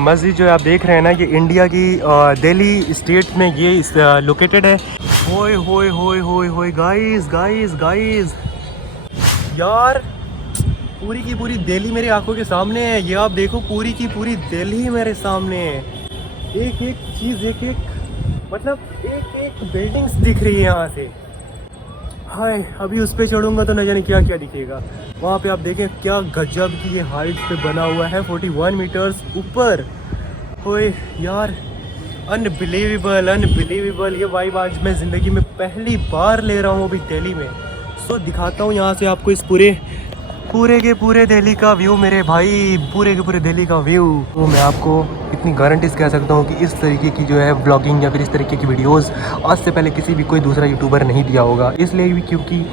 मस्जिद जो आप देख रहे हैं ना, ये इंडिया की दिल्ली स्टेट में ये लोकेटेड है। होय होय होय होय होय गाइस गाइस गाइस, यार पूरी की पूरी दिल्ली मेरी आंखों के सामने है। ये आप देखो, पूरी की पूरी दिल्ली मेरे सामने है। एक एक चीज़, एक एक मतलब एक एक बिल्डिंग्स दिख रही है यहाँ से। हाय, अभी उस पे चढ़ूंगा तो न जाने क्या क्या दिखेगा। वहाँ पे आप देखें क्या गजब की ये हाइट पे बना हुआ है, 41 मीटर्स ऊपर। होए यार, अनबिलीवेबल अनबिलीवेबल। ये वाइब आज मैं ज़िंदगी में पहली बार ले रहा हूँ अभी दिल्ली में। सो दिखाता हूँ यहाँ से आपको इस पूरे के पूरे दिल्ली का व्यू मेरे भाई, पूरे के पूरे दिल्ली का व्यू। तो मैं आपको इतनी गारंटीज कह सकता हूँ कि इस तरीके की जो है ब्लॉगिंग या फिर इस तरीके की वीडियोस आज से पहले किसी भी कोई दूसरा यूट्यूबर नहीं दिया होगा। इसलिए भी क्योंकि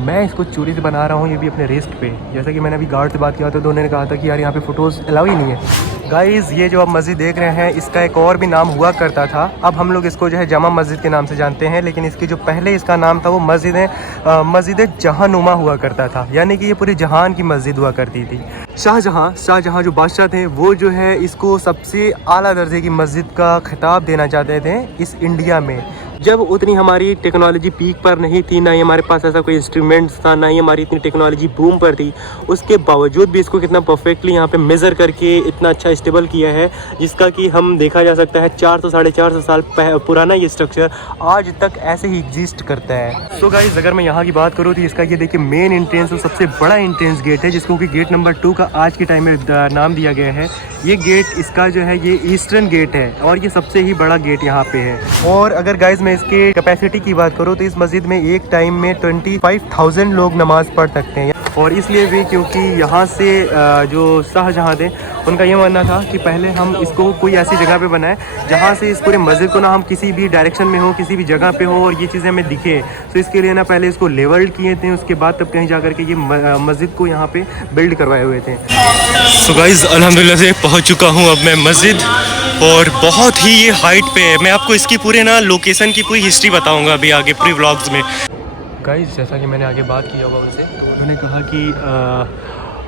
मैं इसको चोरी से बना रहा हूँ, ये भी अपने रिस्क पे। जैसा कि मैंने अभी गार्ड से बात किया था तो उन्होंने कहा था कि यार यहाँ पे फ़ोटोज़ अलाउ ही नहीं है। गाइज़, ये जो आप मस्जिद देख रहे हैं, इसका एक और भी नाम हुआ करता था। अब हम लोग इसको जो है जामा मस्जिद के नाम से जानते हैं, लेकिन इसकी जो पहले इसका नाम था वो मस्जिद जहानुमा हुआ करता था। यानी कि ये पूरे जहान की मस्जिद हुआ करती थी। शाहजहाँ जो बादशाह थे, वो जो है इसको सबसे आला दर्जे की मस्जिद का खिताब देना चाहते थे इस इंडिया में। जब उतनी हमारी टेक्नोलॉजी पीक पर नहीं थी, ना ही हमारे पास ऐसा कोई इंस्ट्रूमेंट्स था, ना ही हमारी इतनी टेक्नोलॉजी बूम पर थी, उसके बावजूद भी इसको कितना परफेक्टली यहाँ पे मेज़र करके इतना अच्छा स्टेबल किया है, जिसका कि हम देखा जा सकता है 400 साढ़े 400 साल पुराना ये स्ट्रक्चर आज तक ऐसे ही एग्जिस्ट करता है। सो गाइस, अगर मैं यहाँ की बात करूँ तो इसका ये देखिए मेन एंट्रेंस, वो सबसे बड़ा एंट्रेंस गेट है, जिसको कि गेट नंबर 2 का आज के टाइम में नाम दिया गया है। ये गेट इसका जो है ये ईस्टर्न गेट है और ये सबसे ही बड़ा गेट यहाँ पे है। और अगर गाइज मैं इसके कैपेसिटी की बात करूँ तो इस मस्जिद में एक टाइम में 25,000 लोग नमाज पढ़ सकते हैं। और इसलिए भी क्योंकि यहाँ से जो शाहजहाँ थे, उनका ये मानना था कि पहले हम इसको कोई ऐसी जगह पे बनाएं जहाँ से इस पूरे मस्जिद को ना हम किसी भी डायरेक्शन में हो, किसी भी जगह पे हो और ये चीज़ें हमें दिखे। तो इसके लिए ना पहले इसको लेवल्ड किए थे, उसके बाद तब कहीं जा कर के ये मस्जिद को यहाँ पे बिल्ड करवाए हुए थे। सो गाइस, अल्हम्दुलिल्लाह से पहुँच चुका हूँ अब मैं मस्जिद, और बहुत ही ये हाइट पे है। मैं आपको इसकी पूरे ना लोकेशन की पूरी हिस्ट्री बताऊँगा अभी आगे प्री व्लॉग्स में। गाइस, जैसा कि मैंने आगे बात किया हुआ उनसे, तो उन्होंने कहा कि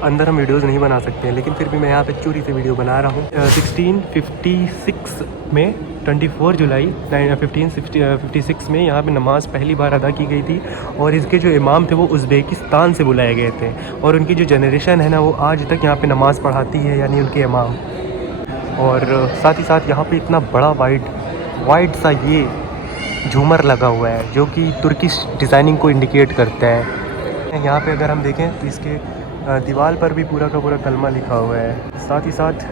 अंदर हम वीडियोस नहीं बना सकते हैं, लेकिन फिर भी मैं यहाँ पे चोरी से वीडियो बना रहा हूँ। 1656 में 24 जुलाई 1556 में यहाँ पे नमाज़ पहली बार अदा की गई थी। और इसके जो इमाम थे वो उज़्बेकिस्तान से बुलाए गए थे, और उनकी जो जनरेशन है ना, वो आज तक यहाँ पे नमाज़ पढ़ाती है, यानी उनके इमाम। और साथ ही साथ यहाँ पे इतना बड़ा वाइड सा ये झूमर लगा हुआ है, जो कि तुर्किश डिज़ाइनिंग को इंडिकेट करता है। यहाँ पे अगर हम देखें तो इसके दीवार पर भी पूरा का पूरा कलमा लिखा हुआ है। साथ ही साथ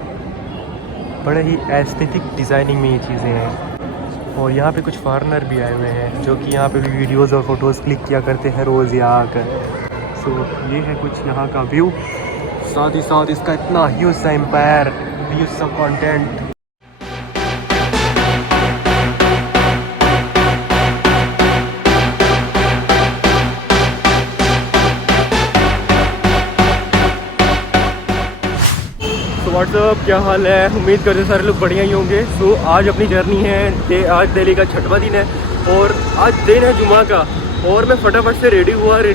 बड़े ही एस्थेटिक डिज़ाइनिंग में ये चीज़ें हैं। और यहाँ पे कुछ फॉरेनर भी आए हुए हैं, जो कि यहाँ पे भी वीडियोज़ और फ़ोटोज़ क्लिक किया करते हैं रोज़ यहाँ आकर। सो ये है कुछ यहाँ का व्यू। साथ ही साथ इसका इतना ह्यूज सा एम्पायर, ह्यूज सा कंटेंट। व्हाट्सअप, क्या हाल है? उम्मीद करते सारे लोग बढ़िया ही होंगे। तो आज अपनी जर्नी है, आज दिल्ली का 6वां दिन है और आज दिन है जुमा का। और मैं फटाफट से रेडी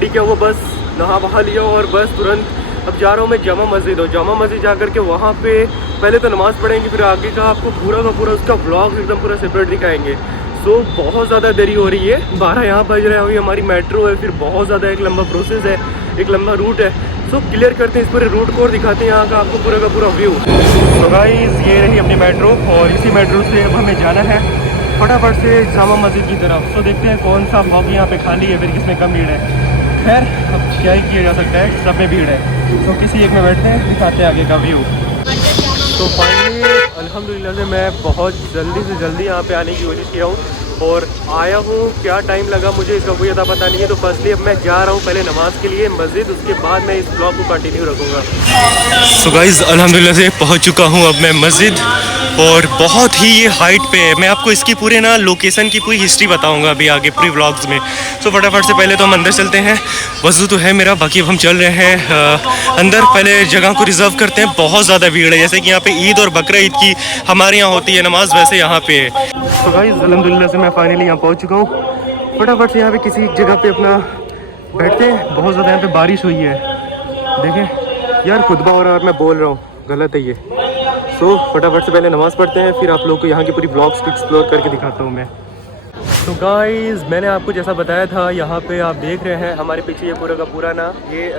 किया हुआ, बस नहा बहा लिया और बस तुरंत अब जा रहा हूँ मैं जामा मस्जिद। और जामा मस्जिद जा कर के वहाँ पे पहले तो नमाज़ पढ़ेंगे, फिर आगे का आपको पूरा का पूरा उसका व्लॉग एकदम पूरा सेपरेट दिखाएंगे। सो बहुत ज़्यादा देरी हो रही है, 12 यहाँ बज रहे हैं। अभी हमारी मेट्रो है, फिर बहुत ज़्यादा एक लंबा प्रोसेस है, एक लंबा रूट है। सो क्लियर करते हैं इस पूरे रूट को और दिखाते हैं यहाँ का आपको पूरा का पूरा व्यू। तो गाइस, ये रही अपनी मेट्रो, और इसी मेट्रो से अब हमें जाना है फटाफट से जामा मस्जिद की तरफ। तो देखते हैं कौन सा ब्लॉक यहाँ पे खाली है, फिर किसमें कम भीड़ है। खैर, अब क्या ही किया जा सकता है, सब में भीड़ है। तो किसी एक में बैठते हैं, दिखाते हैं आगे का व्यू। तो फाइनली अल्हम्दुलिल्लाह से मैं बहुत जल्दी से जल्दी यहाँ पे आने की कोशिश किया हूँ और आया हूँ। क्या टाइम लगा मुझे इसका कोई अता पता नहीं है। तो फर्स्टली अब मैं जा रहा हूँ पहले नमाज़ के लिए मस्जिद, उसके बाद मैं इस ब्लॉग को कंटिन्यू रखूँगा। सो गाइज़, अल्हम्दुलिल्लाह से पहुँच चुका हूँ अब मैं मस्जिद, और बहुत ही ये हाइट पे है। मैं आपको इसकी पूरे ना लोकेशन की पूरी हिस्ट्री बताऊँगा अभी आगे प्री व्लॉग्स में। सो फटाफट से पहले तो हम अंदर चलते हैं। वज़ू तो है मेरा, बाकी अब हम चल रहे हैं अंदर। पहले जगह को रिज़र्व करते हैं, बहुत ज़्यादा भीड़ है। जैसे कि यहाँ पे ईद और बकरा ईद की हमारे यहाँ होती है नमाज़, वैसे यहाँ पे है। तो गाइस, अल्हम्दुलिल्लाह से मैं फाइनली यहाँ पहुँच चुका हूँ। फटाफट से यहाँ पे किसी जगह पे अपना बैठते हैं। बहुत ज़्यादा यहाँ पे बारिश हुई है, देखें यार, खुतबा हो रहा है और मैं बोल रहा हूँ, गलत है ये। सो फटाफट से पहले नमाज़ पढ़ते हैं, फिर आप लोग को यहाँ की पूरी ब्लॉग्स को एक्सप्लोर करके दिखाता हूँ मैं। तो गाइज़ मैंने आपको जैसा बताया था, यहाँ पे आप देख रहे हैं हमारे पीछे ये पूरा का पूरा ना ये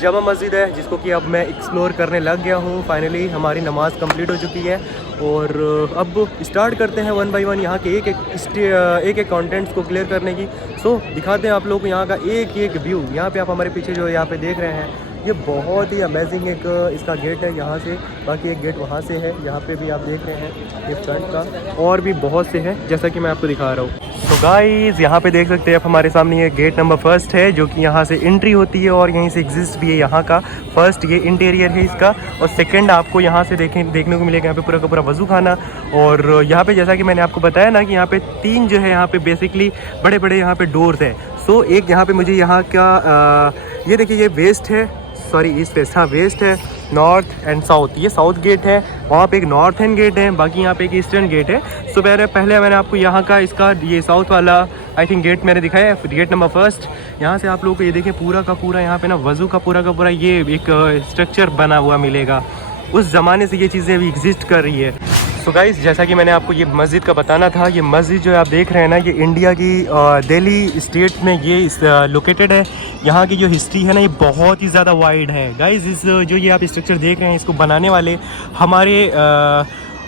जामा मस्जिद है, जिसको कि अब मैं एक्सप्लोर करने लग गया हूँ। फाइनली हमारी नमाज़ कंप्लीट हो चुकी है और अब स्टार्ट करते हैं 1 बाय 1 यहाँ के एक एक कंटेंट्स को क्लियर करने की। सो दिखाते हैं आप लोग को यहाँ का एक एक व्यू। यहाँ पे आप हमारे पीछे जो यहाँ पे देख रहे हैं, ये बहुत ही अमेजिंग एक इसका गेट है यहाँ से, बाकी एक गेट वहाँ से है, यहाँ पे भी आप देख रहे हैं ये फ्रंट का, और भी बहुत से हैं जैसा कि मैं आपको दिखा रहा हूँ। तो गाइज़ यहाँ पे देख सकते हैं आप हमारे सामने ये गेट नंबर 1 है, जो कि यहाँ से एंट्री होती है और यहीं से एग्जिस्ट भी है यहाँ का। फर्स्ट ये इंटीरियर है इसका, और सेकंड आपको यहाँ से देखने को मिलेगा यहाँ पे पूरा का पूरा वज़ू खाना। और यहाँ पे जैसा कि मैंने आपको बताया ना कि यहाँ पे 3 जो है यहाँ पे बेसिकली बड़े बड़े यहाँ पे डोर्स हैं। सो एक यहाँ पे मुझे यहाँ का ये देखिए ये वेस्ट है, सॉरी ईस्ट वेस्ट, हाँ वेस्ट है, नॉर्थ एंड साउथ, ये साउथ गेट है, वहाँ पे एक नॉर्थर्न गेट है, बाकी यहाँ पे एक ईस्टर्न गेट है। सो पहले मैंने आपको यहाँ का इसका ये साउथ वाला आई थिंक गेट मैंने दिखाया है, गेट नंबर 1। यहाँ से आप लोगों को ये देखिए पूरा का पूरा यहाँ पे ना वज़ू का पूरा ये एक स्ट्रक्चर बना हुआ मिलेगा। उस ज़माने से ये चीज़ें अभी एग्जिस्ट कर रही है। तो गाइज़ जैसा कि मैंने आपको ये मस्जिद का बताना था, ये मस्जिद जो आप देख रहे हैं ना, ये इंडिया की दिल्ली स्टेट में ये लोकेटेड है। यहाँ की जो हिस्ट्री है ना, ये बहुत ही ज़्यादा वाइड है गाइज़। इस जो ये आप स्ट्रक्चर देख रहे हैं, इसको बनाने वाले हमारे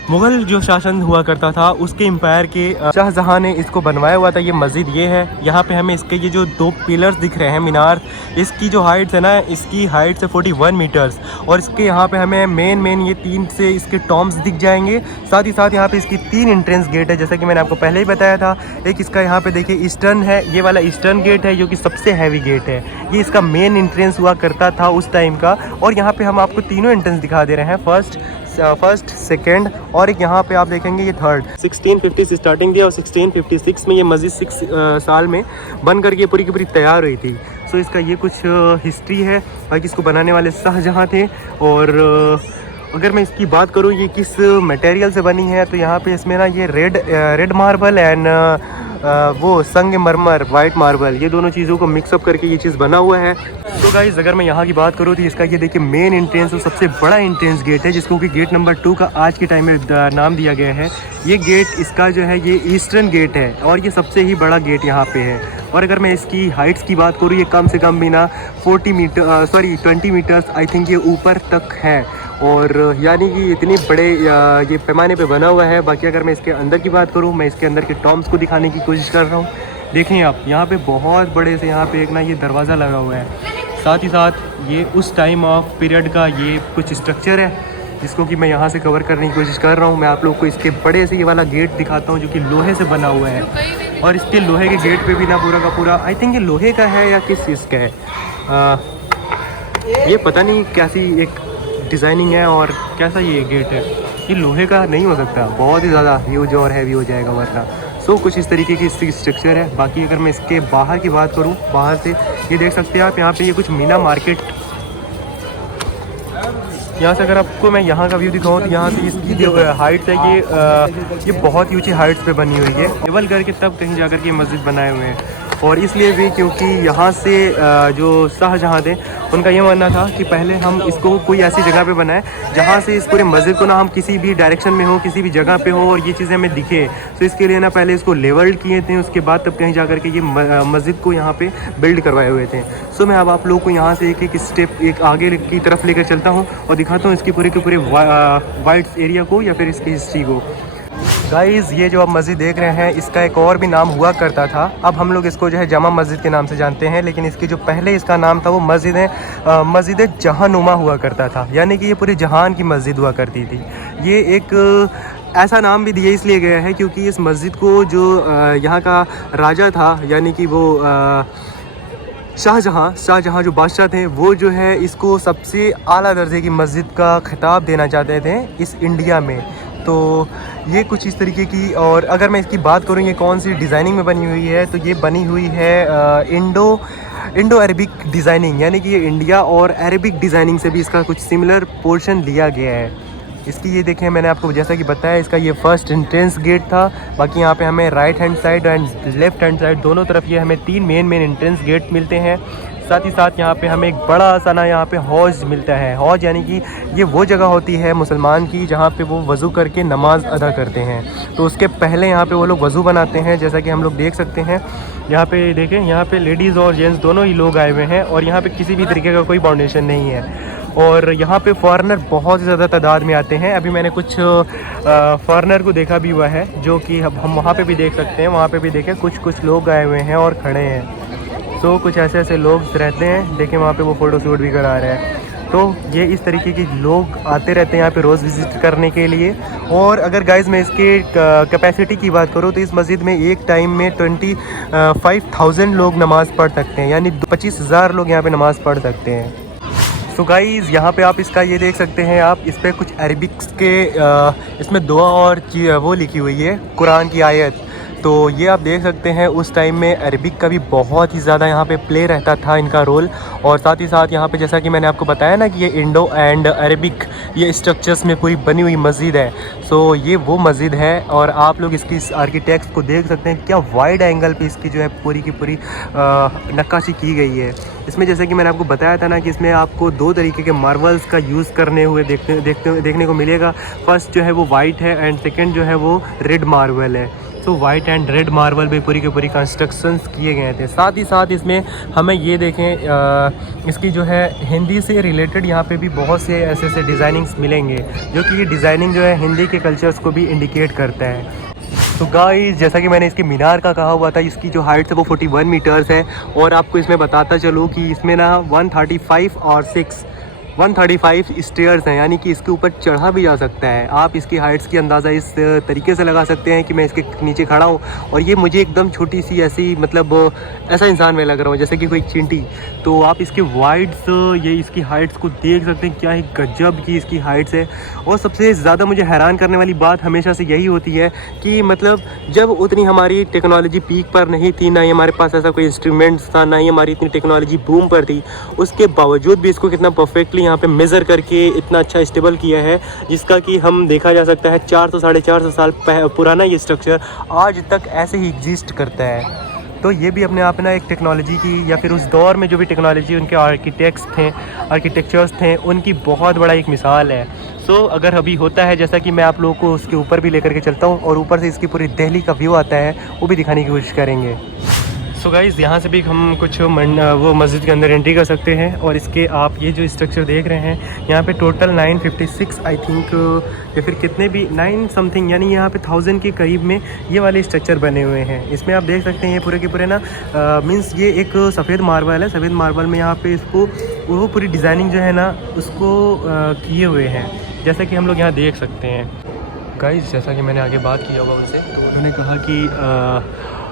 मुग़ल जो शासन हुआ करता था उसके एम्पायर के शाहजहाँ ने इसको बनवाया हुआ था। ये मस्जिद ये है, यहाँ पे हमें इसके ये जो 2 पिलर्स दिख रहे हैं मीनार, इसकी जो हाइट है ना, इसकी हाइट है 41 मीटर्स। और इसके यहाँ पे हमें मेन ये 3 से इसके टॉम्स दिख जाएंगे। साथ ही साथ यहाँ पे इसकी 3 एंट्रेंस गेट है, जैसा कि मैंने आपको पहले ही बताया था। एक इसका यहाँ पे देखिए ईस्टर्न है, ये वाला ईस्टर्न गेट है जो कि सबसे हैवी गेट है, ये इसका मेन एंट्रेंस हुआ करता था उस टाइम का। और यहाँ पे हम आपको तीनों एंट्रेंस दिखा दे रहे हैं, फर्स्ट सेकंड और एक यहाँ पे आप देखेंगे ये थर्ड। 1650 से स्टार्टिंग थी और 1656 में ये मस्जिद 6 साल में बन करके पूरी की पूरी तैयार हुई थी। सो इसका ये कुछ हिस्ट्री है। बाकी इसको बनाने वाले शाहजहाँ थे। और अगर मैं इसकी बात करूँ ये किस मटेरियल से बनी है, तो यहाँ पे इसमें ना ये रेड मार्बल एंड वो संगमरमर वाइट मार्बल, ये दोनों चीज़ों को मिक्सअप करके ये चीज़ बना हुआ है। तो गाइज़ अगर मैं यहाँ की बात करूँ तो इसका ये देखिए मेन एंट्रेंस और सबसे बड़ा एंट्रेंस गेट है, जिसको कि गेट नंबर 2 का आज के टाइम में नाम दिया गया है। ये गेट इसका जो है ये ईस्टर्न गेट है और ये सबसे ही बड़ा गेट यहाँ पे है। और अगर मैं इसकी हाइट्स की बात करूँ, ये कम से कम भी ना 20 मीटर्स आई थिंक ये ऊपर तक है। और यानी कि इतनी बड़े ये पैमाने पे बना हुआ है। बाकी अगर मैं इसके अंदर की बात करूँ, मैं इसके अंदर के टॉम्स को दिखाने की कोशिश कर रहा हूँ। देखें आप यहाँ पे बहुत बड़े से यहाँ पे एक ना ये दरवाज़ा लगा हुआ है। साथ ही साथ ये उस टाइम ऑफ पीरियड का ये कुछ स्ट्रक्चर है, जिसको कि मैं यहाँ से कवर करने की कोशिश कर रहा हूँ। मैं आप लोग को इसके बड़े से ये वाला गेट दिखाता हूँ, जो कि लोहे से बना हुआ है। और इसके लोहे के गेट पे भी ना पूरा का पूरा आई थिंक ये लोहे का है या किस चीज़ का है, ये पता नहीं कैसी एक डिज़ाइनिंग है और कैसा ये गेट है। ये लोहे का नहीं हो सकता, बहुत ही ज़्यादा ह्यूज और हैवी हो जाएगा वरना। सो कुछ इस तरीके की इसकी स्ट्रक्चर है। बाकी अगर मैं इसके बाहर की बात करूँ, बाहर से ये देख सकते हैं आप, यहाँ पे ये कुछ मीना मार्केट, यहाँ से अगर आपको मैं यहाँ का व्यू दिखाऊँ तो यहाँ से इसकी जो हाइट्स है ये बहुत ही ऊँची हाइट्स पे बनी हुई है। लेवल करके तब कहीं जाकर के मस्जिद बनाए हुए हैं। और इसलिए भी क्योंकि यहाँ से जो शाहजहाँ थे उनका ये मानना था कि पहले हम इसको कोई ऐसी जगह पे बनाएं जहाँ से इस पूरे मस्जिद को ना हम किसी भी डायरेक्शन में हो, किसी भी जगह पे हो और ये चीज़ें हमें दिखे। तो इसके लिए ना पहले इसको लेवल्ड किए थे, उसके बाद तब कहीं जाकर के ये मस्जिद को यहाँ पे बिल्ड करवाए हुए थे। सो मैं अब आप लोगों को यहाँ से एक स्टेप एक आगे की तरफ लेकर चलता हूँ और दिखाता हूँ इसके पूरे के पूरे वाइड्स एरिया को या फिर इसकी हिस्ट्री को। गाइज़ ये जो आप मस्जिद देख रहे हैं, इसका एक और भी नाम हुआ करता था। अब हम लोग इसको जो है जामा मस्जिद के नाम से जानते हैं, लेकिन इसकी जो पहले इसका नाम था वो मस्जिद जहानुमा हुआ करता था। यानी कि ये पूरे जहान की मस्जिद हुआ करती थी। ये एक ऐसा नाम भी दिया इसलिए गया है क्योंकि इस मस्जिद को जो यहाँ का राजा था, यानी कि वो शाहजहाँ जो बादशाह थे, वो जो है इसको सबसे आला दर्जे की मस्जिद का खिताब देना चाहते थे इस इंडिया में। तो ये कुछ इस तरीके की। और अगर मैं इसकी बात करूँ ये कौन सी डिज़ाइनिंग में बनी हुई है, तो ये बनी हुई है इंडो अरबिक डिज़ाइनिंग, यानी कि ये इंडिया और अरबिक डिज़ाइनिंग से भी इसका कुछ सिमिलर पोर्शन लिया गया है। इसकी ये देखें, मैंने आपको जैसा कि बताया, इसका ये फर्स्ट एंट्रेंस गेट था। बाकी यहाँ पे हमें right hand side and left hand side दोनों तरफ ये हमें 3 मेन एंट्रेंस गेट मिलते हैं। साथ ही साथ यहाँ पे हमें एक बड़ा सा ना यहाँ पे हौज मिलता है। हौज यानी कि ये वो जगह होती है मुसलमान की जहाँ पे वो वज़ू करके नमाज अदा करते हैं। तो उसके पहले यहाँ पे वो लोग वज़ू बनाते हैं, जैसा कि हम लोग देख सकते हैं। यहाँ पे देखें, यहाँ पे लेडीज़ और जेंट्स दोनों ही लोग आए हुए हैं और यहाँ पे किसी भी तरीके का कोई बाउंडेशन नहीं है। और यहाँ पे फॉरेनर बहुत ज़्यादा तादाद में आते हैं। अभी मैंने कुछ फॉरेनर को देखा भी हुआ है, जो कि हम वहाँ पे भी देख सकते हैं। वहाँ पे भी देखें कुछ लोग आए हुए हैं और खड़े हैं। तो कुछ ऐसे लोग रहते हैं, देखें वहाँ पे वो फ़ोटो शूट भी करा रहे हैं। तो ये इस तरीके के लोग आते रहते हैं यहाँ पे रोज़ विज़िट करने के लिए। और अगर गाइस मैं इसके कैपेसिटी की बात करूँ तो इस मस्जिद में एक टाइम में 25,000 लोग नमाज़ पढ़ सकते हैं, यानी 25,000 लोग यहाँ पे नमाज़ पढ़ सकते हैं। तो गाइज़ यहाँ पे आप इसका ये देख सकते हैं, आप इस पर कुछ अरबिक्स के इसमें दुआ और वो लिखी हुई है, कुरान की आयत। तो ये आप देख सकते हैं उस टाइम में अरबिक का भी बहुत ही ज़्यादा यहाँ पे प्ले रहता था इनका रोल। और साथ ही साथ यहाँ पे जैसा कि मैंने आपको बताया ना कि ये इंडो एंड अरबिक ये स्ट्रक्चर्स में पूरी बनी हुई मस्जिद है। सो ये वो मस्जिद है और आप लोग इसकी आर्किटेक्ट्स को देख सकते हैं, क्या वाइड एंगल पे इसकी जो है पूरी की पूरी नक्काशी की गई है। इसमें जैसे कि मैंने आपको बताया था ना कि इसमें आपको 2 तरीके के मार्बल्स का यूज़ करने हुए देखने को मिलेगा। फर्स्ट जो है वो वाइट है एंड सेकेंड जो है वो रेड मार्बल है। तो वाइट एंड रेड मार्बल भी पूरी के पूरी कंस्ट्रक्शंस किए गए थे। साथ ही साथ इसमें हमें ये देखें, इसकी जो है हिंदी से रिलेटेड यहाँ पे भी बहुत से ऐसे डिज़ाइनिंग्स मिलेंगे, जो कि ये डिज़ाइनिंग जो है हिंदी के कल्चर्स को भी इंडिकेट करता है। तो गाइस जैसा कि मैंने इसकी मीनार का कहा हुआ था, इसकी जो हाइट है वो 41 मीटर्स है। और आपको इसमें बताता चलूँ कि इसमें ना 135 स्टेयर्स हैं, यानी कि इसके ऊपर चढ़ा भी जा सकता है। आप इसकी हाइट्स की अंदाज़ा इस तरीके से लगा सकते हैं कि मैं इसके नीचे खड़ा हूँ और ये मुझे एकदम छोटी सी ऐसी मतलब ऐसा इंसान में लग रहा हूँ जैसे कि कोई चींटी। तो आप इसके वाइड्स ये इसकी हाइट्स को देख सकते हैं, क्या ही गजब की इसकी हाइट्स है। और सबसे ज़्यादा मुझे हैरान करने वाली बात हमेशा से यही होती है कि मतलब जब उतनी हमारी टेक्नोलॉजी पीक पर नहीं थी, ना ही हमारे पास ऐसा कोई इंस्ट्रूमेंट्स था, ना ही हमारी इतनी टेक्नोलॉजी बूम पर थी, उसके बावजूद भी इसको कितना परफेक्टली यहाँ पे मेज़र करके इतना अच्छा स्टेबल किया है, जिसका कि हम देखा जा सकता है 400 साढ़े 400 साल पुराना ये स्ट्रक्चर आज तक ऐसे ही एग्जिस्ट करता है। तो ये भी अपने आप ना एक टेक्नोलॉजी की, या फिर उस दौर में जो भी टेक्नोलॉजी उनके आर्किटेक्चर्स थे उनकी बहुत बड़ा एक मिसाल है। सो अगर अभी होता है जैसा कि मैं आप लोगों को उसके ऊपर भी लेकर के चलता हूँ और ऊपर से इसकी पूरी दिल्ली का व्यू आता है, वो भी दिखाने की कोशिश करेंगे। सो गाइज़ यहाँ से भी हम कुछ वो मस्जिद के अंदर एंट्री कर सकते हैं। और इसके आप ये जो स्ट्रक्चर देख रहे हैं, यहाँ पे टोटल 956 आई थिंक, या फिर कितने भी 9 समथिंग, यानी यहाँ पे 1000 के करीब में ये वाले स्ट्रक्चर बने हुए हैं। इसमें आप देख सकते हैं ये पूरे के पूरे ना मीन्स ये एक सफ़ेद मार्बल है। सफ़ेद मार्बल में यहाँ पे इसको वो पूरी डिज़ाइनिंग जो है ना उसको किए हुए हैं, जैसा कि हम लोग यहाँ देख सकते हैं। गाइज़ जैसा कि मैंने आगे बात किया हुआ उनसे, तो उन्होंने कहा कि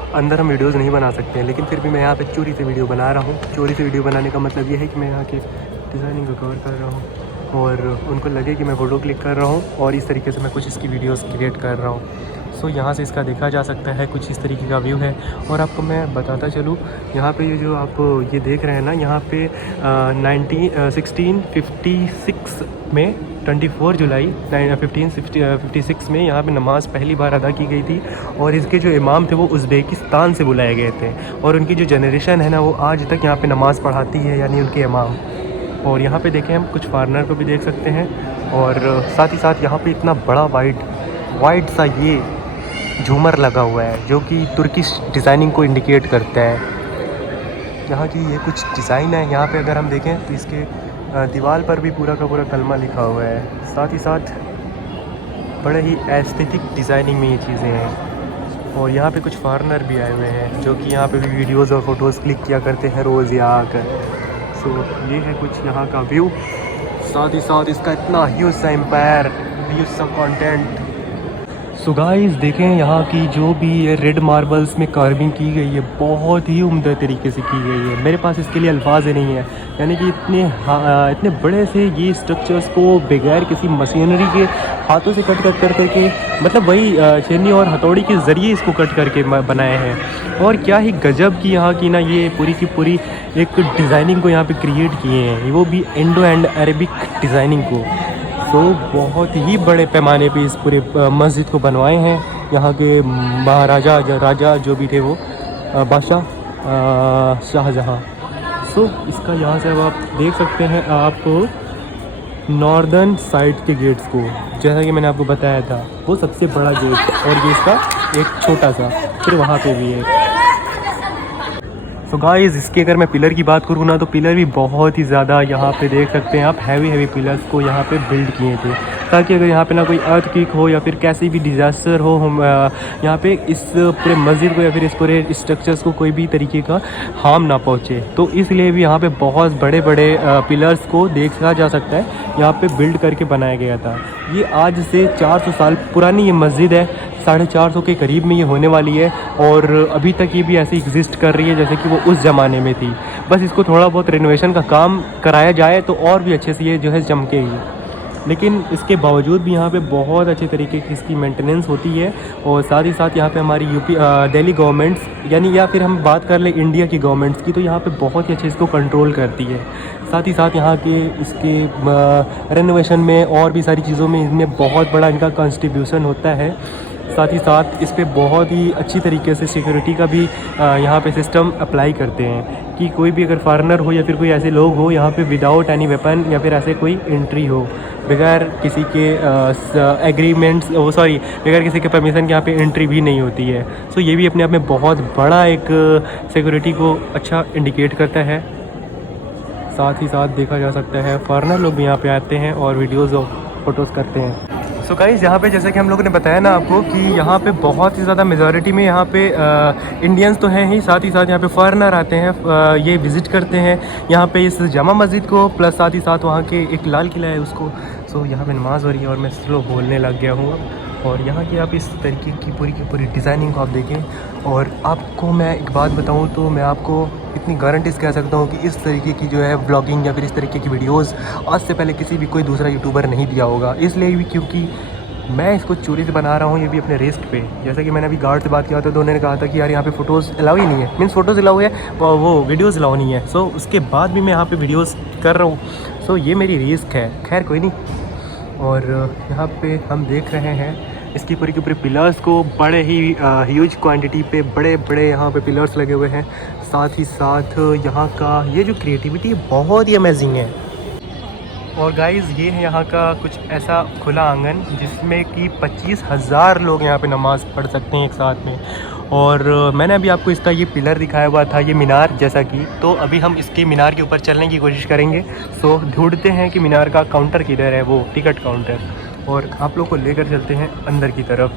अंदर हम वीडियोज़ नहीं बना सकते हैं, लेकिन फिर भी मैं यहाँ पे चोरी से वीडियो बना रहा हूँ। चोरी से वीडियो बनाने का मतलब ये है कि मैं यहाँ के डिज़ाइनिंग को कवर कर रहा हूँ और उनको लगे कि मैं फ़ोटो क्लिक कर रहा हूँ और इस तरीके से मैं कुछ इसकी वीडियोस क्रिएट कर रहा हूँ। सो यहाँ से इसका देखा जा सकता है, कुछ इस तरीके का व्यू है। और आपको मैं बताता चलूँ, यहाँ पे ये जो आप ये देख रहे हैं ना, यहाँ पे 1656 में 24 जुलाई 1556 में यहाँ पे नमाज़ पहली बार अदा की गई थी। और इसके जो इमाम थे वो उज़्बेकिस्तान से बुलाए गए थे और उनकी जो जनरेशन है ना वो आज तक यहाँ पे नमाज़ पढ़ाती है, यानी उनके इमाम। और यहाँ पे देखें हम कुछ फॉरेनर को भी देख सकते हैं। और साथ ही साथ यहाँ पे इतना बड़ा वाइड सा ये झूमर लगा हुआ है, जो कि तुर्किश डिज़ाइनिंग को इंडिकेट करता है। यहाँ की ये कुछ डिज़ाइन है। यहाँ पे अगर हम देखें तो इसके दीवार पर भी पूरा का पूरा कलमा लिखा हुआ है। साथ ही साथ बड़े ही एस्थेटिक डिज़ाइनिंग में ये चीज़ें हैं। और यहाँ पे कुछ फॉरेनर भी आए हुए हैं, जो कि यहाँ पे भी वीडियोज़ और फ़ोटोज़ क्लिक किया करते हैं रोज़ यहाँ आकर। सो ये है कुछ यहाँ का व्यू। साथ ही साथ इसका इतना ह्यूज सा एम्पायर, ह्यूज सा कंटेंट। सो गाइस देखें यहाँ की जो भी ये रेड मार्बल्स में कार्विंग की गई है, बहुत ही उम्दा तरीके से की गई है। मेरे पास इसके लिए अल्फाज ही नहीं है, यानी कि इतने बड़े से ये स्ट्रक्चर्स को बगैर किसी मशीनरी के हाथों से कट करके मतलब वही छेनी और हथौड़ी के ज़रिए इसको कट करके बनाए हैं। और क्या ही गजब की यहाँ की ना ये पूरी की पूरी एक डिज़ाइनिंग को यहाँ पे क्रिएट किए हैं, वो भी इंडो एंड अरेबिक डिज़ाइनिंग को। तो बहुत ही बड़े पैमाने पे इस पूरे मस्जिद को बनवाए हैं यहाँ के राजा जो भी थे वो बादशाह शाहजहाँ। सो इसका यहाँ से अब आप देख सकते हैं आप नॉर्दर्न साइड के गेट्स को, जैसा कि मैंने आपको बताया था वो सबसे बड़ा गेट, और ये इसका एक छोटा सा, फिर वहाँ पे भी है। सो गाइस, इसके अगर मैं पिलर की बात करूँ ना, तो पिलर भी बहुत ही ज़्यादा यहाँ पे देख सकते हैं आप, हैवी पिलर्स को यहाँ पे बिल्ड किए थे, ताकि अगर यहाँ पे ना कोई अर्थक्वेक हो या फिर कैसी भी डिज़ास्टर हो, हम यहाँ पे इस पूरे मस्जिद को या फिर इस पूरे स्ट्रक्चर्स को कोई भी तरीके का हार्म ना पहुँचे। तो इसलिए भी यहाँ पे बहुत बड़े बड़े पिलर्स को देखा जा सकता है, यहाँ पे बिल्ड करके बनाया गया था। ये आज से 400 साल पुरानी ये मस्जिद है, 450 के करीब में ये होने वाली है, और अभी तक ये भी ऐसे एग्जिस्ट कर रही है जैसे कि वो उस ज़माने में थी। बस इसको थोड़ा बहुत रेनोवेशन का काम कराया जाए तो और भी अच्छे से ये जो है चमकेगी। लेकिन इसके बावजूद भी यहाँ पे बहुत अच्छे तरीके की इसकी मेंटेनेंस होती है, और साथ ही साथ यहाँ पे हमारी दिल्ली गवर्नमेंट्स, यानी या फिर हम बात कर ले इंडिया की गवर्नमेंट्स की, तो यहाँ पे बहुत ही अच्छे इसको कंट्रोल करती है। साथ ही साथ यहाँ के इसके रेनोवेशन में और भी सारी चीज़ों में इनमें बहुत बड़ा इनका कंट्रीब्यूशन होता है। साथ ही साथ इस पे बहुत ही अच्छी तरीके से सिक्योरिटी का भी यहाँ पे सिस्टम अप्लाई करते हैं, कि कोई भी अगर फॉरेनर हो या फिर कोई ऐसे लोग हो यहाँ पे विदाउट एनी वेपन या फिर ऐसे कोई एंट्री हो, बगैर किसी के एग्रीमेंट्स बगैर किसी के परमिशन के यहाँ पे एंट्री भी नहीं होती है। सो ये भी अपने आप में बहुत बड़ा एक सिक्योरिटी को अच्छा इंडिकेट करता है। साथ ही साथ देखा जा सकता है फॉरेनर लोग भी यहाँ पे आते हैं और वीडियोज़ और फोटोज़ करते हैं। सो गाइस, यहाँ पे जैसे कि हम लोगों ने बताया ना आपको कि यहाँ पे बहुत ही ज़्यादा मेजॉरिटी में यहाँ पे इंडियंस तो हैं ही, साथ ही साथ यहाँ पे फॉरेनर आते हैं, ये विज़िट करते हैं यहाँ पे इस जामा मस्जिद को, प्लस साथ ही साथ वहाँ के एक लाल किला है उसको। सो यहाँ पे नमाज़ हो रही है और मैं स्लो बोलने लग गया हूँ। और यहाँ की आप इस तरीके की पूरी डिज़ाइनिंग को आप देखें, और आपको मैं एक बात बताऊँ तो मैं आपको इतनी गारंटी से कह सकता हूँ कि इस तरीके की जो है ब्लॉगिंग या फिर इस तरीके की वीडियोस आज से पहले किसी भी कोई दूसरा यूट्यूबर नहीं दिया होगा। इसलिए भी क्योंकि मैं इसको चोरी से बना रहा हूँ, ये भी अपने रिस्क पे। जैसा कि मैंने अभी गार्ड से बात किया था तो उन्होंने कहा था कि यार यहाँ पे फ़ोटोज़ अलाउ ही नहीं है, मीन्स फ़ोटोज़ अलाउ है, वो वीडियोज़ अलाउ नहीं है। सो उसके बाद भी मैं यहाँ पे वीडियोज़ कर रहा हूँ। सो ये मेरी रिस्क है, खैर कोई नहीं। और यहाँ पे हम देख रहे हैं इसकी पूरी की पूरी पिलर्स को, बड़े ही ह्यूज क्वांटिटी पे बड़े बड़े यहाँ पे पिलर्स लगे हुए हैं। साथ ही साथ यहाँ का ये जो क्रिएटिविटी बहुत ही अमेजिंग है। और गाइज़, ये है यहाँ का कुछ ऐसा खुला आंगन जिसमें कि 25,000 लोग यहाँ पे नमाज़ पढ़ सकते हैं एक साथ में। और मैंने अभी आपको इसका ये पिलर दिखाया हुआ था, ये मीनार जैसा कि, तो अभी हम इसके मीनार के ऊपर चलने की कोशिश करेंगे। सो ढूंढते हैं कि मीनार का काउंटर किधर है, वो टिकट काउंटर, और आप लोग को लेकर चलते हैं अंदर की तरफ।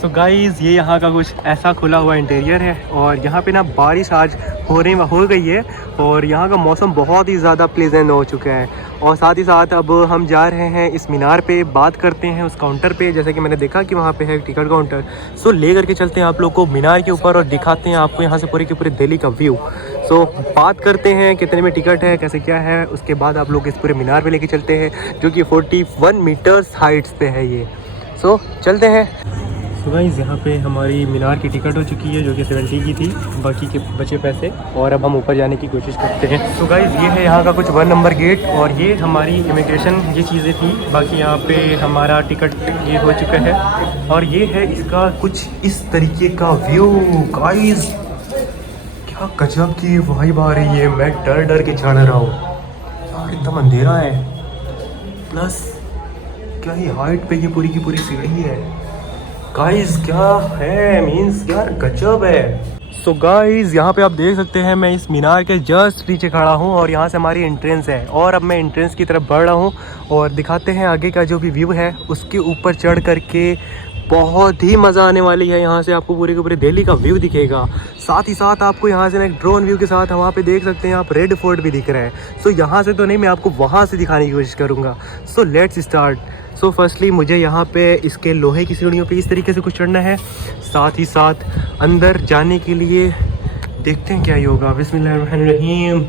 सो गाइज़, ये यहाँ का कुछ ऐसा खुला हुआ इंटीरियर है, और यहाँ पे ना बारिश आज हो गई है, और यहाँ का मौसम बहुत ही ज़्यादा प्लेजेंट हो चुका है। और साथ ही साथ अब हम जा रहे हैं इस मीनार पे, बात करते हैं उस काउंटर पे, जैसे कि मैंने देखा कि वहाँ पे है टिकट काउंटर। सो ले करके चलते हैं आप लोग को मीनार के ऊपर और दिखाते हैं आपको यहाँ से पूरे के पूरे दिल्ली का व्यू। सो बात करते हैं कितने में टिकट है, कैसे क्या है, उसके बाद आप लोग इस पूरे मीनार पे लेके चलते हैं, जो कि 41 मीटर्स हाइट्स पे है ये। सो चलते हैं। तो गाइस, यहाँ पे हमारी मीनार की टिकट हो चुकी है, जो कि 70 की थी, बाकी के बचे पैसे, और अब हम ऊपर जाने की कोशिश करते हैं। तो गाइस, ये है यहाँ का कुछ 1 नंबर गेट, और ये हमारी इमिग्रेशन ये चीज़ें थी। बाकी यहाँ पे हमारा टिकट ये हो चुका है, और ये है इसका कुछ इस तरीके का व्यू। गाइस, क्या गजब की वाइब आ रही है, मैं डर के चढ़ रहा हूँ यार, एकदम अंधेरा है, प्लस क्या ही हाइट पे ये पूरी की पूरी सीढ़ी है। गाइस, क्या है, मीन्स यार गजब है। सो गाइस, यहाँ पे आप देख सकते हैं मैं इस मीनार के जस्ट नीचे खड़ा हूँ, और यहाँ से हमारी एंट्रेंस है, और अब मैं एंट्रेंस की तरफ बढ़ रहा हूँ, और दिखाते हैं आगे का जो भी व्यू है। उसके ऊपर चढ़ करके बहुत ही मज़ा आने वाली है। यहाँ से आपको पूरे के पूरे दिल्ली का व्यू दिखेगा। साथ ही साथ आपको यहाँ से ना एक ड्रोन व्यू के साथ वहाँ पे देख सकते हैं आप, रेड फोर्ट भी दिख रहा है। सो यहाँ से तो नहीं, मैं आपको वहाँ से दिखाने की कोशिश करूँगा। So let's start. So firstly मुझे यहाँ पे इसके लोहे की सीढ़ियों पे इस तरीके से कुछ चढ़ना है। साथ ही साथ अंदर जाने के लिए देखते हैं क्या ही होगा। बिस्मिल्लाहिर्रहमानिर्रहीम।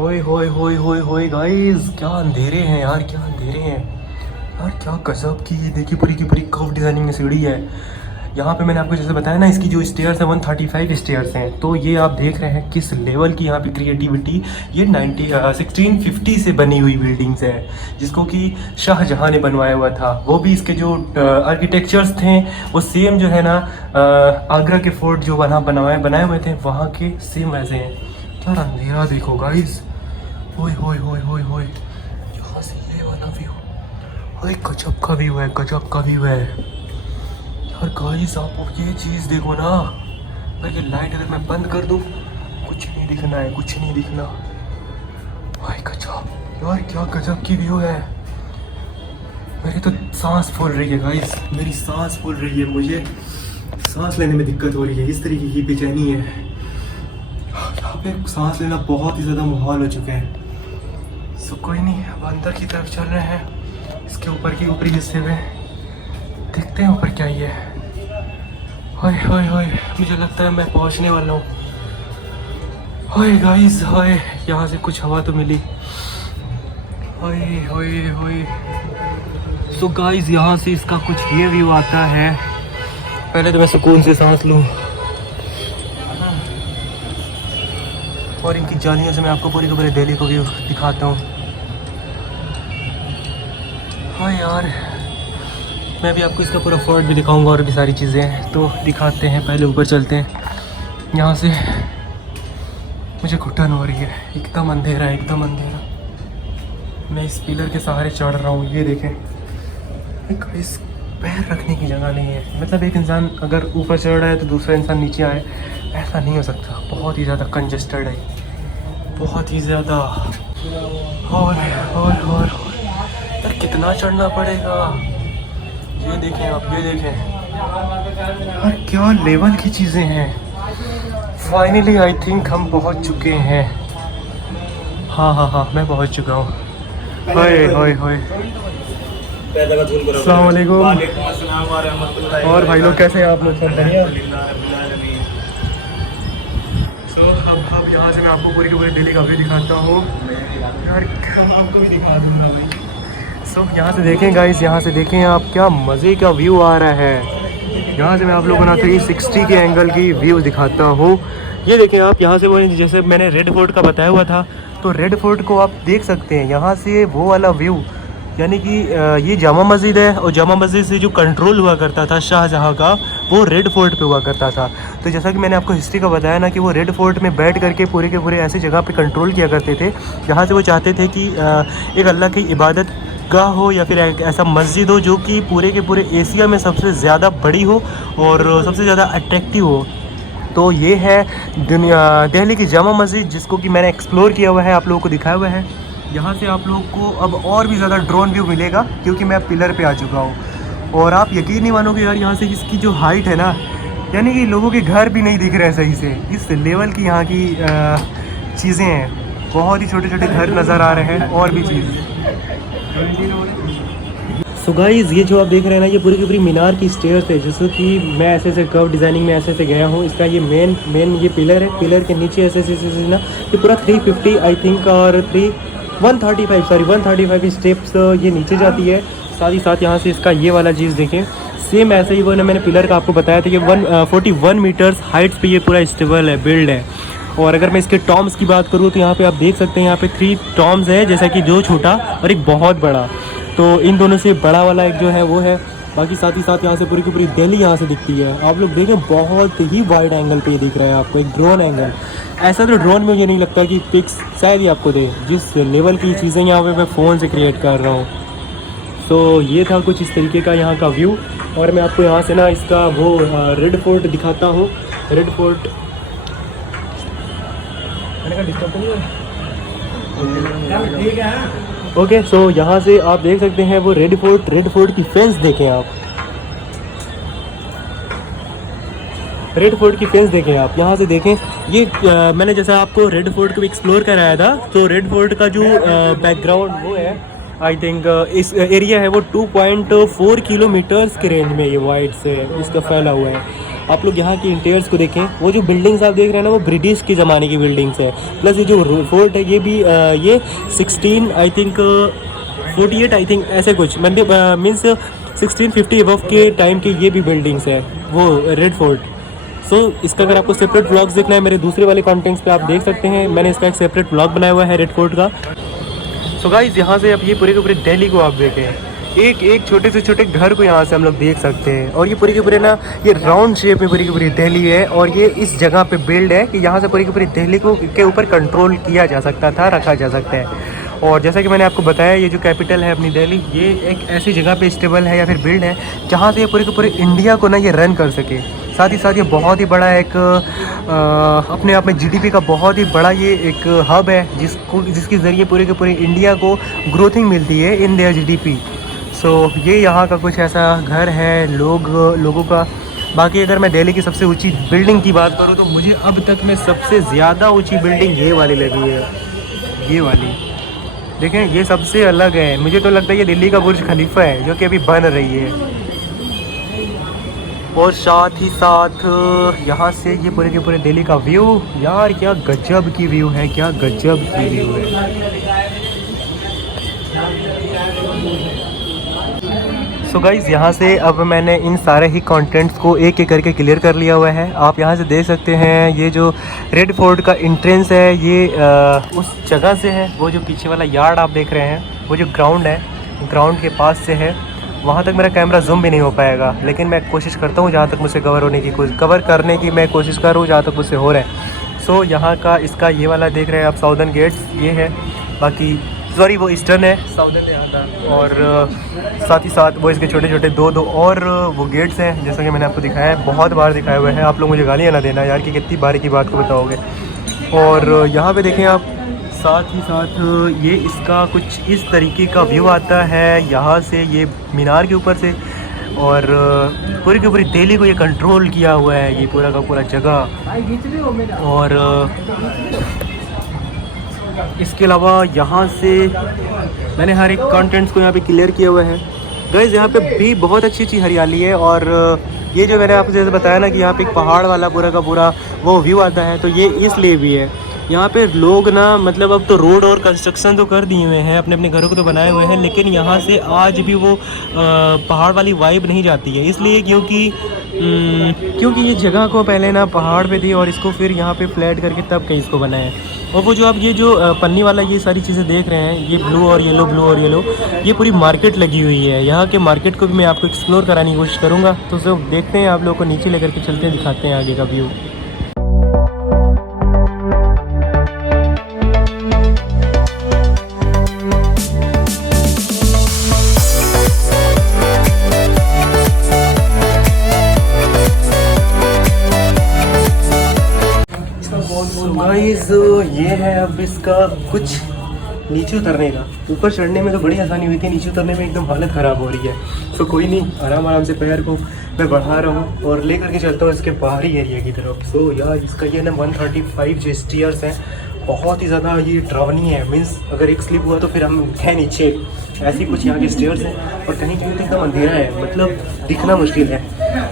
ओए होए होए होए होए गाइस, क्या अंधेरे हैं यार, क्या अंधेरे हैं यार, क्या गजब की, ये देखिए पूरी की पूरी कर्व डिज़ाइनिंग में सीढ़ी है। यहाँ पे मैंने आपको जैसे बताया ना, इसकी जो स्टेयर्स हैं 135 स्टेयर्स हैं। तो ये आप देख रहे हैं किस लेवल की यहाँ पे क्रिएटिविटी। ये 1650 से बनी हुई बिल्डिंग्स है, जिसको कि शाहजहाँ ने बनवाया हुआ था। वो भी इसके जो आर्किटेक्चर्स थे वो सेम जो है ना, आगरा के फोर्ट जो बनाए हुए थे वहाँ के सेम वैसे हैं। यार अंधेरा देखो गाइस, ओए होए होए होए होए, यहाँ से ये वाला व्यू, ओए गजब का व्यू है, गजब का व्यू है यार गाइस। आप ये चीज़ देखो ना, भाई ये लाइट अगर मैं बंद कर दूँ कुछ नहीं दिखना है, कुछ नहीं दिखना। भाई गजब यार, क्या गजब की व्यू है। मेरी तो सांस फूल रही है गाइस, मेरी सांस फूल रही है, मुझे सांस लेने में दिक्कत हो रही है, इस तरीके की बेचैनी है। यहाँ पे सांस लेना बहुत ही ज़्यादा मुहाल हो चुका है। सो कोई नहीं, अब अंदर की तरफ चल रहे हैं, इसके ऊपर की ऊपरी हिस्से में देखते हैं ऊपर क्या ही है। हाय हाय हाय, मुझे लगता है मैं पहुँचने वाला हूँ। हाय गाइस हाय, यहाँ से कुछ हवा तो मिली। हाय हाय हाय। सो गाइस यहाँ से इसका कुछ ये व्यू आता है। पहले तो मैं सुकून से सांस लूँ और इनकी जालियों से मैं आपको पूरी की पूरी दिल्ली को व्यू दिखाता हूँ। हाँ यार, मैं भी आपको इसका पूरा फोर्ट भी दिखाऊंगा और भी सारी चीज़ें तो दिखाते हैं। पहले ऊपर चलते हैं। यहाँ से मुझे घुटन हो रही है, एकदम अंधेरा है, एकदम अंधेरा। मैं इस पिलर के सहारे चढ़ रहा हूँ, ये देखें। इस पैर रखने की जगह नहीं है, मतलब एक इंसान अगर ऊपर चढ़ रहा है तो दूसरा इंसान नीचे आए, ऐसा नहीं हो सकता। बहुत ही ज़्यादा कंजस्टेड है, बहुत ही ज़्यादा। और यार कितना चढ़ना पड़ेगा, ये देखें आप, ये देखें यार, क्या लेवल की चीज़ें हैं। फाइनली आई थिंक हम पहुंच चुके हैं। हाँ, मैं पहुंच चुका हूँ। हाय हाय हाय, अस्सलाम वालेकुम। और भाई लोग कैसे हैं आप लोग? सब बढ़िया। सो अब यहाँ से मैं आपको पूरी की पूरी दिल्ली का व्यू दिखाता हूँ यार, आपको भी दिखा दूँगा भाई। सो यहाँ से देखें गाइस, यहाँ से देखें आप, क्या मज़े का व्यू आ रहा है। यहाँ से मैं आप लोगों को 360 के एंगल की व्यू दिखाता हूँ। ये देखें आप, यहाँ से वो जैसे मैंने रेड फोर्ट का बताया हुआ था, तो रेड फोर्ट को आप देख सकते हैं यहाँ से, वो वाला व्यू। यानी कि ये जामा मस्जिद है और जामा मस्जिद से जो कंट्रोल हुआ करता था शाहजहाँ का, वो रेड फोर्ट पे हुआ करता था। तो जैसा कि मैंने आपको हिस्ट्री का बताया ना कि वो रेड फोर्ट में बैठ करके पूरे के पूरे ऐसी जगह पे कंट्रोल किया करते थे जहाँ से वो चाहते थे कि एक अल्लाह की इबादत गाह हो या फिर ऐसा मस्जिद हो जो कि पूरे के पूरे एशिया में सबसे ज़्यादा बड़ी हो और सबसे ज़्यादा अट्रैक्टिव हो। तो ये है दिल्ली की जामा मस्जिद, जिसको कि मैंने एक्सप्लोर किया हुआ है, आप लोगों को दिखाया हुआ है। यहाँ से आप लोगों को अब और भी ज़्यादा ड्रोन व्यू मिलेगा क्योंकि मैं पिलर पे आ चुका हूँ। और आप यकीन नहीं मानोगे यार, यहाँ से इसकी जो हाइट है ना, यानी कि लोगों के घर भी नहीं दिख रहे हैं सही से, इस लेवल की यहाँ की चीज़ें हैं। बहुत ही छोटे छोटे घर नज़र आ रहे हैं और भी चीज़। सो गाइस, ये जो आप देख रहे हैं ना, ये पूरी की पूरी मीनार की स्टेयर्स है, जिसको कि मैं ऐसे कर्व डिज़ाइनिंग में ऐसे गया हूँ। इसका ये मेन ये पिलर है, पिलर के नीचे ऐसे ना ये पूरा 350 आई थिंक और 135 स्टेप्स ये नीचे जाती है। साथ ही साथ यहाँ से इसका ये वाला चीज़ देखें, सेम ऐसे ही वो मैंने पिलर का आपको बताया था कि 141 मीटर्स हाइट्स पे ये पूरा स्टेबल है, बिल्ड है। और अगर मैं इसके टॉम्स की बात करूँ तो यहाँ पे आप देख सकते हैं, यहाँ पे 3 टॉम्स है, जैसा कि जो छोटा और एक बहुत बड़ा। तो इन दोनों से बड़ा वाला एक जो है वो है। बाकी साथ ही साथ यहाँ से पूरी की पूरी दिल्ली यहाँ से दिखती है। आप लोग देखें, बहुत ही वाइड एंगल पे दिख रहा है आपको, एक ड्रोन एंगल। ऐसा तो ड्रोन में ये नहीं लगता कि पिक्स शायद ही आपको दे, जिस लेवल की चीज़ें यहाँ पे मैं फ़ोन से क्रिएट कर रहा हूँ। तो ये था कुछ इस तरीके का यहाँ का व्यू। और मैं आपको यहाँ से ना इसका वो रेड फोर्ट दिखाता हूँ। रेड फोर्ट मैंने कहा डिस्टर्ब नहीं है। ओके, सो यहाँ से आप देख सकते हैं वो रेड फोर्ट की फेंस देखें आप, रेड फोर्ट की फेंस देखें आप। यहाँ से देखें, ये मैंने जैसा आपको रेड फोर्ट को एक्सप्लोर कराया था, तो रेड फोर्ट का जो बैकग्राउंड वो है, आई थिंक इस एरिया है वो 2.4 किलोमीटर्स के रेंज में ये वाइड से इसका फैला हुआ है। आप लोग यहाँ की इंटीरियर्स को देखें, वो जो बिल्डिंग्स आप देख रहे हैं ना, वो ब्रिटिश के ज़माने की बिल्डिंग्स है। प्लस ये जो फोर्ट है ये भी ये 16 आई थिंक 48 आई थिंक ऐसे कुछ मीन्स 1650 अबव के टाइम के ये भी बिल्डिंग्स है, वो रेड फोर्ट। सो इसका अगर आपको सेपरेट व्लॉग्स देखना है मेरे दूसरे वाले कॉन्टेंट्स पे आप देख सकते हैं, मैंने इसका एक सेपरेट व्लॉग बनाया हुआ है रेड फोर्ट का। सो गाइस, यहाँ से अब ये पूरे के पूरे दिल्ली को आप देखें, एक एक छोटे से छोटे घर को यहाँ से हम लोग देख सकते हैं। और ये पूरी की पूरी ना ये राउंड शेप में पूरी की पूरी दिल्ली है, और ये इस जगह पे बिल्ड है कि यहाँ से पूरी की पूरी दिल्ली को के ऊपर कंट्रोल किया जा सकता था, रखा जा सकता है। और जैसा कि मैंने आपको बताया, ये जो कैपिटल है अपनी दिल्ली, ये एक ऐसी जगह पे स्टेबल है या फिर बिल्ड है जहाँ से ये पूरे के पूरे इंडिया को ना ये रन कर सके। साथ ही साथ ये बहुत ही बड़ा एक अपने आप में जीडीपी का बहुत ही बड़ा ये एक हब है, जिसके ज़रिए पूरे के पूरे इंडिया को ग्रोथिंग मिलती है इन देयर जीडीपी। सो ये यहाँ का कुछ ऐसा घर है लोगों का। बाकी अगर मैं दिल्ली की सबसे ऊंची बिल्डिंग की बात करूँ तो मुझे अब तक में सबसे ज़्यादा ऊंची बिल्डिंग ये वाली लगी है। ये वाली देखें, ये सबसे अलग है। मुझे तो लगता है ये दिल्ली का बुर्ज खलीफा है जो कि अभी बन रही है। और साथ ही साथ यहाँ से ये पूरे के पूरे दिल्ली का व्यू, यार क्या गजब की व्यू है, क्या गजब की व्यू है। सो गाइज़, यहाँ से अब मैंने इन सारे ही कंटेंट्स को एक एक करके क्लियर कर लिया हुआ है। आप यहाँ से देख सकते हैं ये जो रेड फोर्ट का एंट्रेंस है, ये उस जगह से है। वो जो पीछे वाला यार्ड आप देख रहे हैं, वो जो ग्राउंड है, ग्राउंड के पास से है। वहाँ तक मेरा कैमरा जूम भी नहीं हो पाएगा, लेकिन मैं कोशिश करता हूँ जहाँ तक मुझसे कवर करने की मैं कोशिश कर रहा हूँ जहाँ तक मुझसे हो रहा है। सो यहाँ का इसका ये वाला देख रहे हैं आप, साउदर्न गेट्स ये है। बाकी सॉरी वो ईस्टर्न है, साउदर्न यहाँ था। और साथ ही साथ वो इसके छोटे छोटे दो और वो गेट्स हैं, जैसा कि मैंने आपको दिखाया है, बहुत बार दिखाए हुए हैं। आप लोग मुझे गालियाँ ना देना यार कि कितनी बारी की बात को बताओगे। और यहाँ पे देखें आप, साथ ही साथ ये इसका कुछ इस तरीके का व्यू आता है यहाँ से, ये मीनार के ऊपर से। और पूरी की पूरी दिल्ली को ये कंट्रोल किया हुआ है, ये पूरा का पूरा जगह। और इसके अलावा यहाँ से मैंने हर एक कंटेंट्स को यहाँ पे क्लियर किया हुआ है। गाइस, यहाँ पे भी बहुत अच्छी हरियाली है। और ये जो मैंने आपको जैसे बताया ना कि यहाँ पे एक पहाड़ वाला पूरा का पूरा वो व्यू आता है, तो ये इसलिए भी है। यहाँ पे लोग ना मतलब अब तो रोड और कंस्ट्रक्शन तो कर दिए हुए हैं, अपने अपने घरों को तो बनाए हुए हैं, लेकिन यहाँ से आज भी वो पहाड़ वाली वाइब नहीं जाती है। इसलिए क्योंकि ये जगह को पहले ना पहाड़ पे थी और इसको फिर यहाँ पे फ्लैट करके तब कहीं इसको बनाया है। और वो जो आप ये जो पन्नी वाला ये सारी चीज़ें देख रहे हैं, ये ब्लू और येलो, ये पूरी मार्केट लगी हुई है। यहाँ के मार्केट को भी मैं आपको एक्सप्लोर कराने की कोशिश करूँगा। तो सब देखते हैं, आप लोगों को नीचे लेकर के चलते हैं, दिखाते हैं आगे का व्यू। गाइस, ये है अब इसका कुछ नीचे उतरने का। ऊपर चढ़ने में तो बड़ी आसानी हुई थी, नीचे उतरने में एकदम हालत ख़राब हो रही है। तो कोई नहीं, आराम से पैर को मैं बढ़ा रहा हूँ और ले करके चलता हूँ इसके बाहरी एरिया की तरफ। सो यार, इसका ये ना 135 जो स्टेयर्स हैं, बहुत ही ज़्यादा ये डरावनी है। मीन्स अगर एक स्लिप हुआ तो फिर हम है नीचे, ऐसी कुछ यहाँ के स्टेयर्स हैं। और कहीं कहीं तो एकदम अंधेरा है, मतलब दिखना मुश्किल है।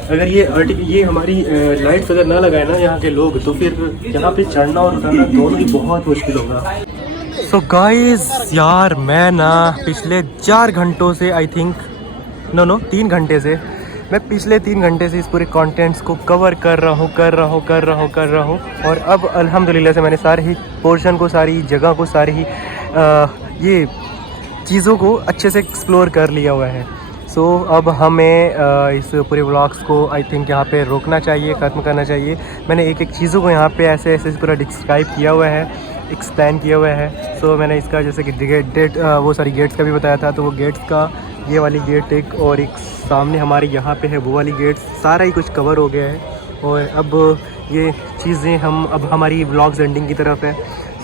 अगर ये हमारी लाइट्स अगर ना लगाए ना यहाँ के लोग, तो फिर यहाँ पे चढ़ना और उतरना दोनों ही बहुत मुश्किल होगा। सो गाइस, यार मैं ना पिछले 4 घंटों से आई थिंक 3 घंटे से मैं पिछले 3 घंटे से इस पूरे कंटेंट्स को कवर कर रहा हूँ। और अब अल्हम्दुलिल्लाह से मैंने सारे ही पोर्शन को, सारी जगह को, सारी ही ये चीज़ों को अच्छे से एक्सप्लोर कर लिया हुआ है। सो अब हमें इस पूरे व्लॉग्स को आई थिंक यहाँ पे रोकना चाहिए, ख़त्म करना चाहिए। मैंने एक चीज़ों को यहाँ पे ऐसे पूरा डिस्क्राइब किया हुआ है, एक्सप्लेन किया हुआ है। सो मैंने इसका जैसे कि गेट्स का भी बताया था, तो वो गेट्स का ये वाली गेट एक, और एक सामने हमारे यहाँ पे है वो वाली गेट्स, सारा ही कुछ कवर हो गया है। और अब ये चीज़ें अब हमारी व्लॉग्स एंडिंग की तरफ है।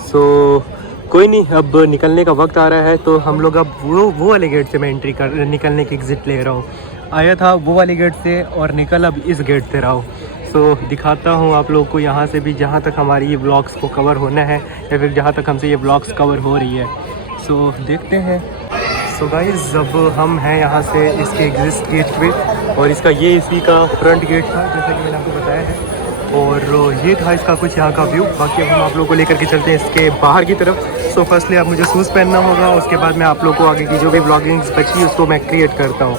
सो कोई नहीं, अब निकलने का वक्त आ रहा है, तो हम लोग अब वो वाले गेट से मैं निकलने की एग्ज़िट ले रहा हूँ। आया था वो वाले गेट से और निकल अब इस गेट से रहा हूँ। सो दिखाता हूँ आप लोगों को यहाँ से भी, जहाँ तक हमारी ये ब्लॉग्स को कवर होना है या फिर जहाँ तक हमसे ये ब्लॉग्स कवर हो रही है। सो देखते हैं। सो गाइस, अब हम हैं यहाँ से इसके एग्जिट गेट पे, और इसका ये इसी का फ्रंट गेट था जैसा कि मैंने आपको बताया है। और ये था इसका कुछ यहाँ का व्यू। बाकी अब हम आप लोगों को लेकर के चलते हैं इसके बाहर की तरफ। सो फर्स्टली अब मुझे शूज़ पहनना होगा, उसके बाद मैं आप लोगों को आगे की जो भी ब्लॉगिंग्स बची उसको मैं क्रिएट करता हूँ।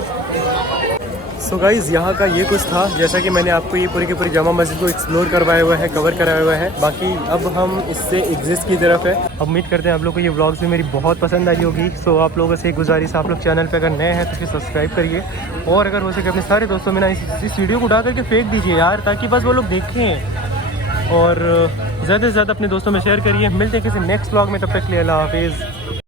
सो गाइज़ यहाँ का ये कुछ था, जैसा कि मैंने आपको ये पूरी की पूरी जामा मस्जिद को एक्सप्लोर करवाया हुआ है, कवर कराया हुआ है। बाकी अब हम इससे एग्जिस्ट की तरफ है। उम्मीद करते हैं आप लोग को ये व्लॉग्स भी मेरी बहुत पसंद आई होगी। सो आप लोगों से एक गुजारिश, आप लोग चैनल पे अगर नए हैं तो फिर सब्सक्राइब करिए, और अगर हो सके अपने सारे दोस्तों में ना इस वीडियो को उठा करके फेंक दीजिए यार, ताकि बस वो लोग देखें, और ज़्यादा से ज़्यादा अपने दोस्तों में शेयर करिए। मिलते हैं किसी नेक्स्ट व्लॉग में, तब तक के लिए अल्लाह हाफिज़।